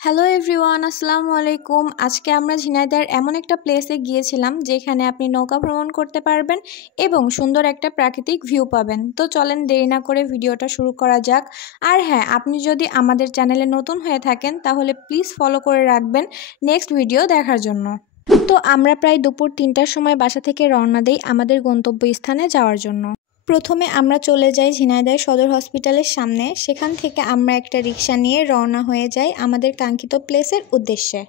Hello everyone, আসসালামু আলাইকুম। আজকে আমরা ঝিনাইদহের এমন একটা প্লেসে গিয়েছিলাম যেখানে আপনি নৌকা ভ্রমণ করতে পারবেন এবং সুন্দর একটা প্রাকৃতিক ভিউ পাবেন। তো চলেন দেরি না করে ভিডিওটা শুরু করা যাক। আর হ্যাঁ, আপনি যদি আমাদের চ্যানেলে নতুন হয়ে থাকেন তাহলে প্লিজ ফলো করে রাখবেন নেক্সট ভিডিও দেখার জন্য। তো আমরা প্রায় দুপুর 3টার সময় বাসা থেকে রওনা দেই আমাদের গন্তব্যস্থানে যাওয়ার জন্য। প্রথমে আমরা চলে যাই ঝিনাইদহ সদর হসপিটালের সামনে। সেখান থেকে আমরা একটা রিক্সা নিয়ে রওনা হয়ে যাই আমাদের কাঙ্ক্ষিত প্লেসের উদ্দেশ্যে।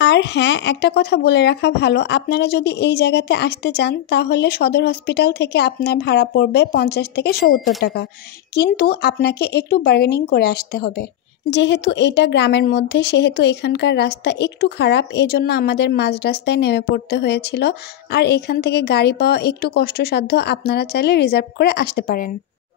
আর হ্যাঁ, একটা কথা বলে রাখা ভালো, আপনারা যদি এই জায়গাতে আসতে চান তাহলে সদর হসপিটাল থেকে আপনার ভাড়া পড়বে 50 থেকে 70 টাকা, কিন্তু আপনাকে একটু বার্গেনিং করে আসতে হবে। যেহেতু এইটা গ্রামের মধ্যে সেহেতু এখানকার রাস্তা একটু খারাপ, এজন্য আমাদের মাঝ রাস্তায় নেমে পড়তে হয়েছিল। আর এখান থেকে গাড়ি পাওয়া একটু কষ্টসাধ্য, আপনারা চাইলে রিজার্ভ করে আসতে পারেন।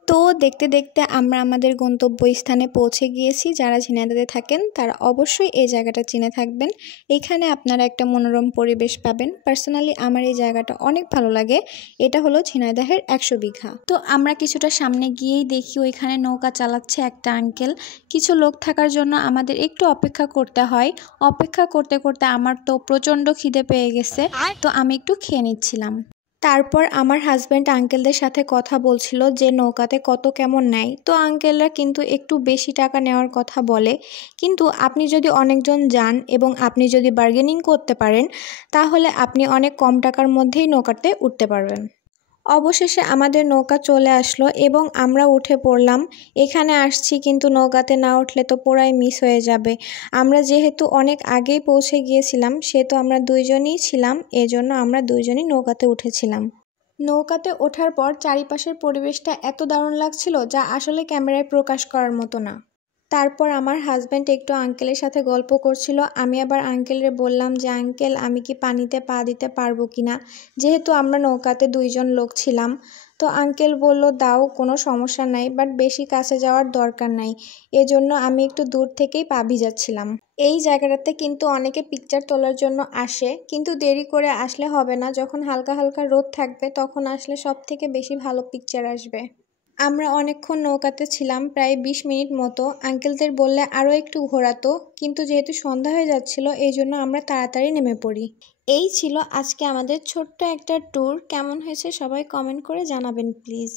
তো দেখতে দেখতে আমরা আমাদের গন্তব্যস্থানে পৌঁছে গিয়েছি। যারা ঝিনাইদহে থাকেন তারা অবশ্যই এই জায়গাটা চিনে থাকবেন। এখানে আপনারা একটা মনোরম পরিবেশ পাবেন। পার্সোনালি আমার এই জায়গাটা অনেক ভালো লাগে। এটা হলো ঝিনাইদহের 100 বিঘা। তো আমরা কিছুটা সামনে গিয়েই দেখি ওইখানে নৌকা চালাচ্ছে একটা আঙ্কেল। কিছু লোক থাকার জন্য আমাদের একটু অপেক্ষা করতে হয়। অপেক্ষা করতে করতে আমার তো প্রচণ্ড খিদে পেয়ে গেছে, তো আমি একটু খেয়ে নিচ্ছিলাম। তারপর আমার হাজব্যান্ড আঙ্কেলদের সাথে কথা বলছিল যে নৌকাতে কত কেমন নেয়। তো আঙ্কেলরা কিন্তু একটু বেশি টাকা নেওয়ার কথা বলে, কিন্তু আপনি যদি অনেকজন যান এবং আপনি যদি বার্গেনিং করতে পারেন তাহলে আপনি অনেক কম টাকার মধ্যেই নৌকাতে উঠতে পারবেন। অবশেষে আমাদের নৌকা চলে আসলো এবং আমরা উঠে পড়লাম। এখানে আসছি কিন্তু নৌকাতে না উঠলে তো পুরাই মিস হয়ে যাবে। আমরা যেহেতু অনেক আগেই পৌঁছে গিয়েছিলাম সেহেতু আমরা দুইজনই ছিলাম, এজন্য আমরা দুইজনই নৌকাতে উঠেছিলাম। নৌকাতে ওঠার পর চারিপাশের পরিবেশটা এত দারুণ লাগছিল যা আসলে ক্যামেরায় প্রকাশ করার মতো না। তারপর আমার হাজব্যান্ড একটু আঙ্কেলের সাথে গল্প করছিল। আমি আবার আঙ্কেলরে বললাম যে আঙ্কেল, আমি কি পানিতে পা দিতে পারবো কিনা, যেহেতু আমরা নৌকাতে দুইজন লোক ছিলাম। তো আঙ্কেল বলল দাও, কোনো সমস্যা নাই, বাট বেশি কাছে যাওয়ার দরকার নাই। এজন্য আমি একটু দূর থেকেই পা ভিজাচ্ছিলাম। এই জায়গাটাতে কিন্তু অনেকে পিকচার তোলার জন্য আসে, কিন্তু দেরি করে আসলে হবে না, যখন হালকা হালকা রোদ থাকবে তখন আসলে সব থেকে বেশি ভালো পিকচার আসবে। আমরা অনেকক্ষণ নৌকাতে ছিলাম, প্রায় 20 মিনিট মতো। আঙ্কেলদের বললে আরও একটু ঘোরাতো, কিন্তু যেহেতু সন্ধ্যা হয়ে যাচ্ছিল এই জন্য আমরা তাড়াতাড়ি নেমে পড়ি। এই ছিল আজকে আমাদের ছোট্ট একটা ট্যুর। কেমন হয়েছে সবাই কমেন্ট করে জানাবেন প্লিজ।